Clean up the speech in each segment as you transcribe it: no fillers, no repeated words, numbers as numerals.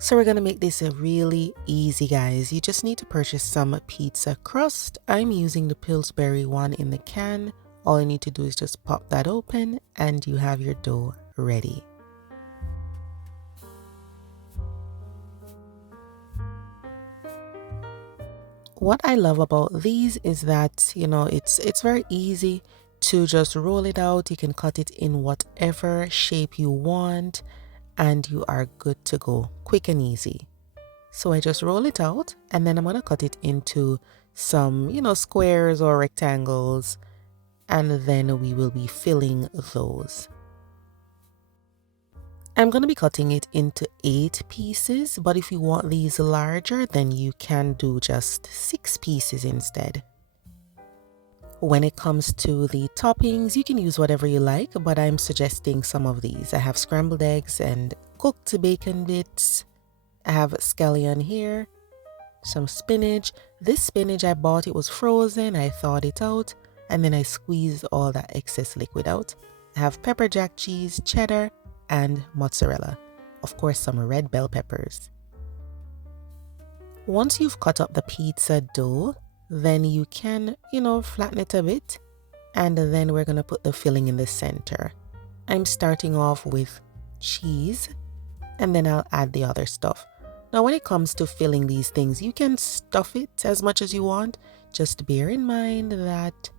So we're gonna make this really easy, guys. You just need to purchase some pizza crust. I'm using the Pillsbury one in the can. All you need to do is just pop that open and you have your dough ready. What I love about these is that, it's very easy to just roll it out. You can cut it in whatever shape you want and you are good to go. Quick and easy. So I just roll it out and then I'm going to cut it into some, squares or rectangles, and then we will be filling those. I'm going to be cutting it into 8 pieces, but if you want these larger, then you can do just 6 pieces instead. When it comes to the toppings, you can use whatever you like, but I'm suggesting some of these. I have scrambled eggs and cooked bacon bits. I have scallion here, some spinach. This spinach I bought, it was frozen. I thawed it out and then I squeezed all that excess liquid out. I have pepper jack cheese, cheddar, and mozzarella. Of course, some red bell peppers. Once you've cut up the pizza dough, then you can, flatten it a bit, and then we're gonna put the filling in the center. I'm starting off with cheese, and then I'll add the other stuff. Now, when it comes to filling these things, you can stuff it as much as you want. Just bear in mind that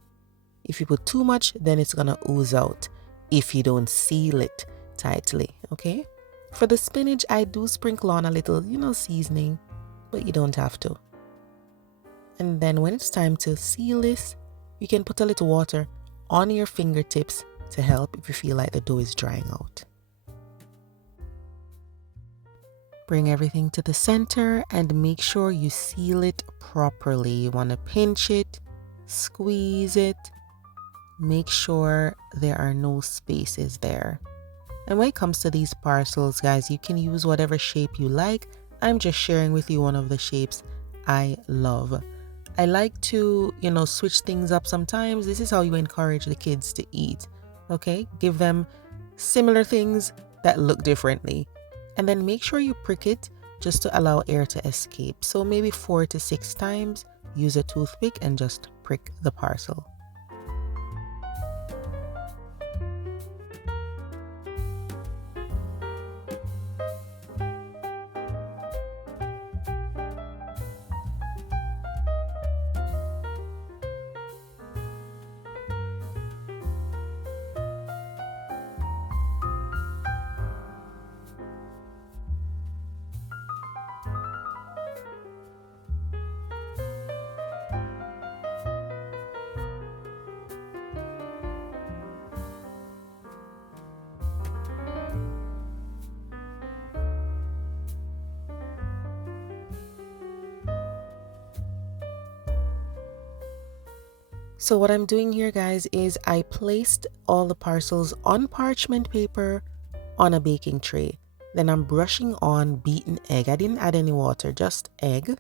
if you put too much, then it's gonna ooze out if you don't seal it tightly, okay? For the spinach, I do sprinkle on a little, seasoning, but you don't have to. And then when it's time to seal this, you can put a little water on your fingertips to help if you feel like the dough is drying out. Bring everything to the center and make sure you seal it properly. You want to pinch it, squeeze it, make sure there are no spaces there. And when it comes to these parcels, guys, you can use whatever shape you like. I'm just sharing with you one of the shapes I love. I like to, switch things up sometimes. This is how you encourage the kids to eat, okay? Give them similar things that look differently. And then make sure you prick it just to allow air to escape. So maybe 4 to 6 times, use a toothpick and just prick the parcel. So what I'm doing here, guys, is I placed all the parcels on parchment paper on a baking tray. Then I'm brushing on beaten egg. I didn't add any water, just egg.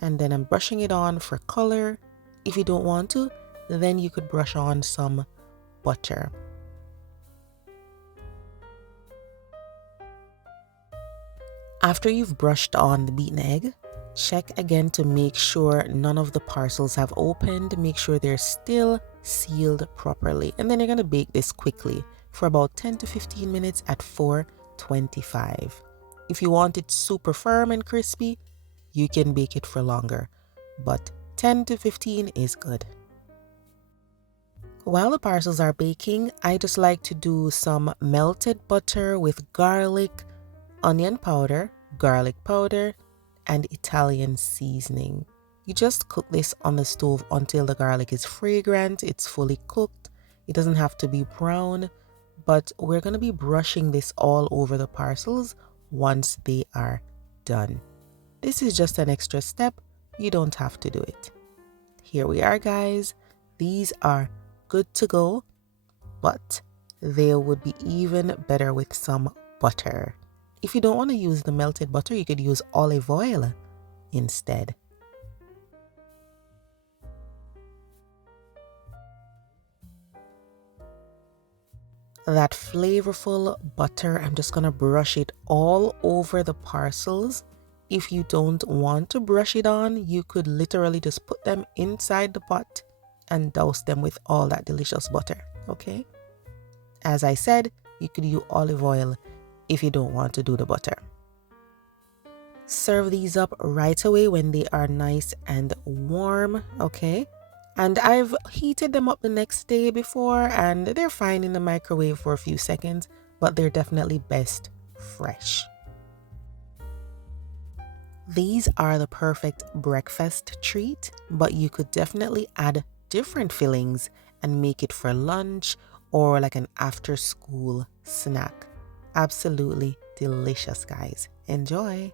And then I'm brushing it on for color. If you don't want to, then you could brush on some butter. After you've brushed on the beaten egg, check again to make sure none of the parcels have opened. Make sure they're still sealed properly. And then you're going to bake this quickly for about 10 to 15 minutes at 425. If you want it super firm and crispy, you can bake it for longer, but 10 to 15 is good. While the parcels are baking, I just like to do some melted butter with garlic, onion powder, garlic powder, and Italian seasoning. You just cook this on the stove until the garlic is fragrant, it's fully cooked. It doesn't have to be brown, but we're going to be brushing this all over the parcels once they are done. This is just an extra step. You don't have to do it. Here we are, guys. These are good to go, but they would be even better with some butter. If you don't want to use the melted butter, you could use olive oil instead. That flavorful butter, I'm just gonna brush it all over the parcels. If you don't want to brush it on, you could literally just put them inside the pot and douse them with all that delicious butter, okay? As I said, you could use olive oil if you don't want to do the butter. Serve these up right away when they are nice and warm, okay? And I've heated them up the next day before, and they're fine in the microwave for a few seconds, but they're definitely best fresh. These are the perfect breakfast treat, but you could definitely add different fillings and make it for lunch or like an after school snack. Absolutely delicious, guys. Enjoy.